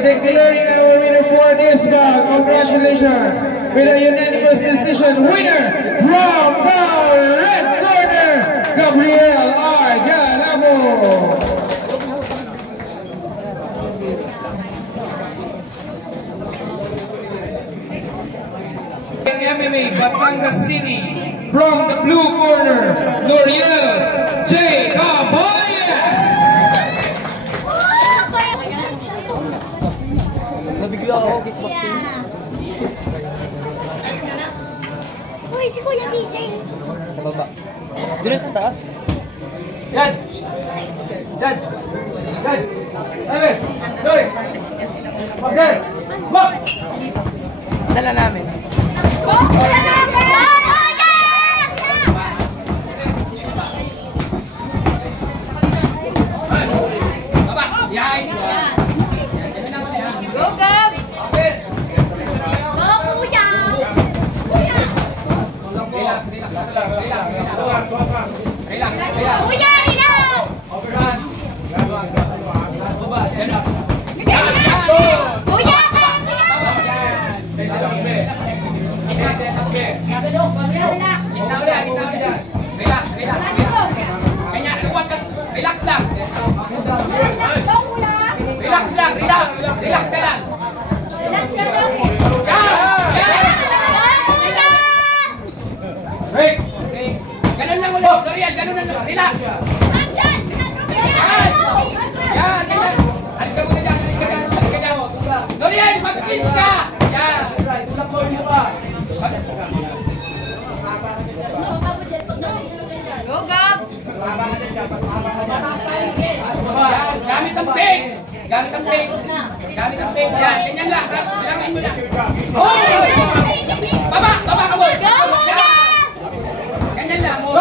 referee declaring our winner for this bout. Congratulations! With a unanimous decision, winner from the red corner, Gabriel Argalamo. MMA Batangas City, from the blue corner, Noriel J. Cabayas. Nabigla ako kickboxing. Uy, si Kuya BJ. Sa baba. Doon sa taas. Judge! Judge! Judge! Ebe! Sorry! Magser! Mag! Dala namin. Go, Gab! Go, Kuya! Relax! Kuya, relax! Overhand! Kuya! Relax lang! Relax lang! Relax! Relax ka lang! Break! Ganun lang ulit! Sorry, ganun lang! Relax! Yan! Ganyan! Alis ka muna dyan! Alis ka dyan! Alis ka dyan! Noriel! Mag-clinch ka! Yan! Go, Gab! Gamit ang tape! Gamit ang tape! Gamit ang tape! Yan! Ganyan lang! Kailangan mo lang! Oh! Baba! Baba ka, boy! Ganyan lang! Go,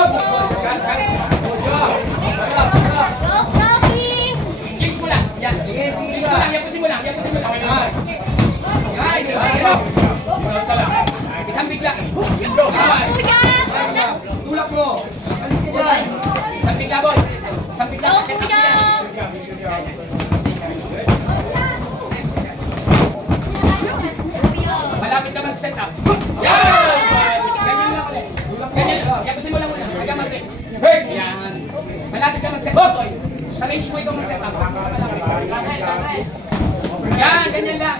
Gabby! Kicks mo lang! Yan! Kicks mo lang! Yapusin mo lang! Yapusin mo lang! Guys! Isang bigla! Kuya! Tulak mo! Alis ka dyan! Isang bigla, boy! Isang bigla! Go, Kuya! Malapit ka mag-set up! Yan! Ganyan lang ulit! Ganyan lang! Yapusin mo lang muna! Hanggang mag-break! Yan! Malapit ka mag-set up, boy! Sa range mo ikaw mag-set up! Sa malapit! Yan! Ganyan lang!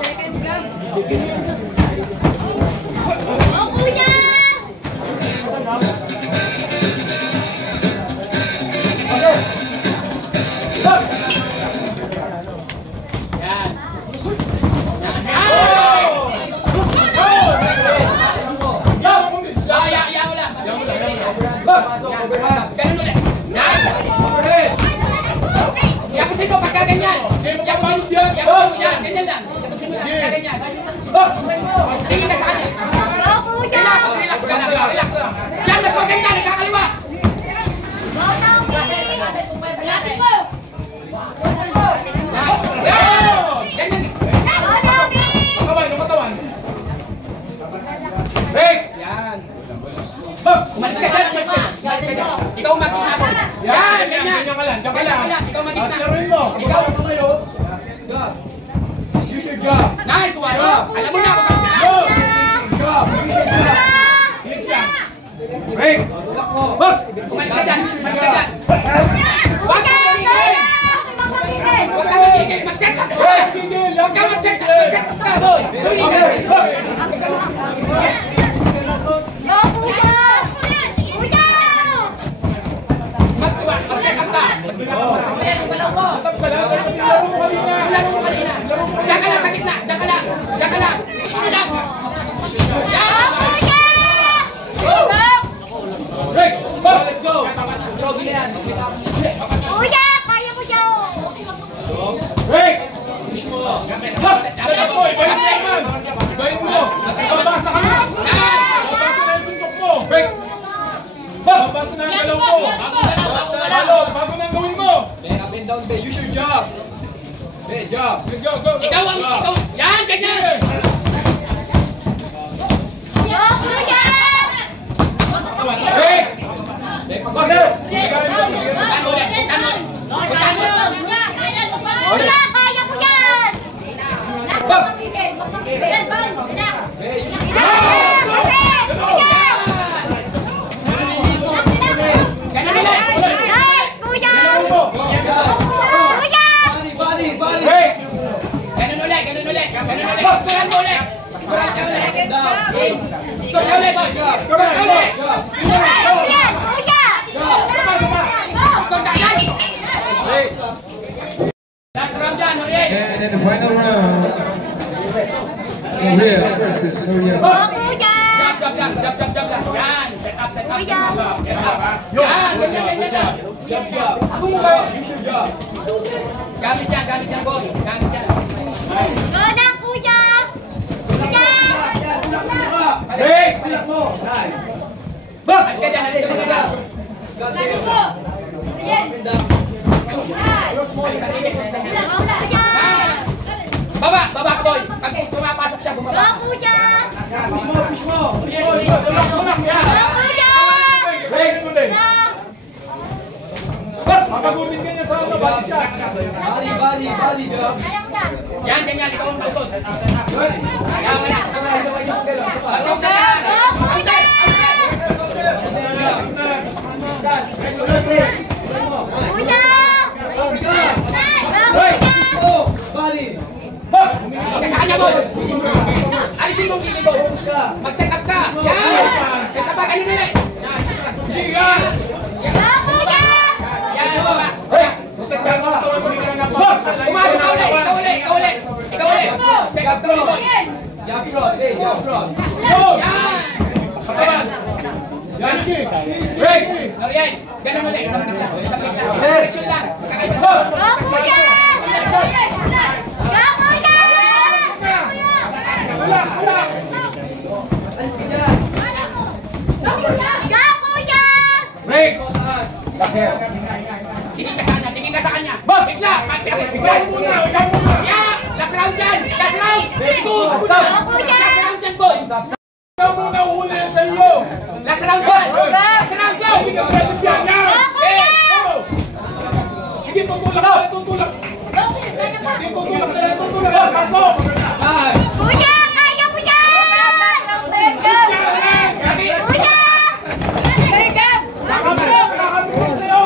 Seconds, Gab! Go, Kuya! Yan! Ayaw mo lang! Ganun ulit! Yapusin mo pagka ganyan! Yapusin mo! Yan! Ganyan lang! Yapusin mo lang pagka ganyan! Tingin ka sa kanya! Go, Kuya! Relax! Relax ka lang! Relax! Yan! Mas maganda! Nagkakaliwa! Go, Gabby! Malapit mo! Ganyan! Go, Gabby! Break! Yan! Umalis ka dyan! Umalis ka dyan! Umalis ka dyan! Ikaw magiging ako! Yan! Ganyan! Diyan ka lang! Ikaw magiging ako! Ikaw! Use your job! Nice one! Alam mo na ako sa mga! Job! Break! Umalis ka dyan! Umalis ka dyan! Huwag ka magiging! Huwag ka magiging! Mag-set up! Huwag ka mag-set up! Mag-set up ka! Tuloy ka! Go, Kuya! Kuya! Mag-set up ka! Laro mo kanina! Diyan ka lang sa gitna! Diyan ka lang! Diyan ka lang! Diyan lang! Yan! Go, Gab! Break! Let's go! Stroke na yan! Kuya! Kaya mo dyan! Break! Push mo! Set up boy! Ibahin mo! Babasa ka na! Nice! Babasa na yung suntok mo! Break! Babasa na yung galaw mo! Bago na ang gawin mo! Up and down, be. Use your job. Be, job. Let's go! Go! Ikaw ang... Ikaw! Yan! Ganyan! Go, Kuya! Break! Be, pag-order. Tan ulit! Tan Score ka ulit, boy. Score ka ulit. Score ka agad. Last round dyan, Noriel. And in the final round, Gabriel versus Oriel. Jab lang. Yan. Set up. Set up. Yan, ganyan. Gamit yan, boy. Gamit yan. Break! Alis ka dyan. Baba ka, boy. Pag pumapasok siya, bumaba. Papagutin ka niya sa ano, bali siya. Bali, job. Yan, ganyan. Ikaw ang pausod. Kaya wala. Pagkaw ka na. Sa kanya, boy. Alisin mo ang gilid, boy. Mag-set up ka. Yan. Kesa pa, ganyan ulit. Yan. Yan, baba. Pumasok ka ulit. Ikaw ulit. Set up ka ulit, boy. Jab cross. Yan. Break! Noriel, ganun ulit. Isang bigla. Diretso lang. Break! Tingin ka sa kanya. Bigla! Biglas! Yan! Last round dyan! Last round! Itus mo na! Last round dyan, boy! Ikaw muna uhuli yan sa iyo! Last round dyan! Last round dyan! Hindi ka present yan! Yan! Sige, tutulak ka! Tutulak! Hindi, tutulak ka! Tutulak! Pasok! Nakakapit sa'yo!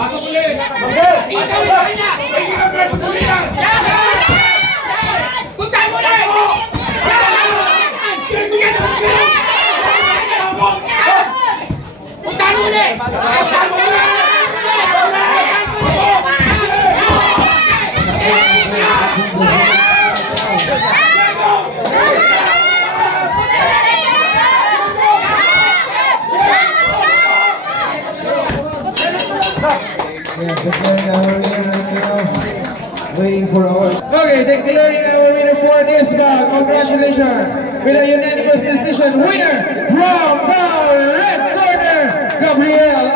Pasok ulit! Ikaw sa kanya! Hindi ka present ulit yan! Puntahan mo na! Puntahan mo ulit! Yeah, declaring our winner right now. Waiting for our... Okay, declaring our winner for this bout. Congratulations. With a unanimous decision, winner from the red corner, Gabriel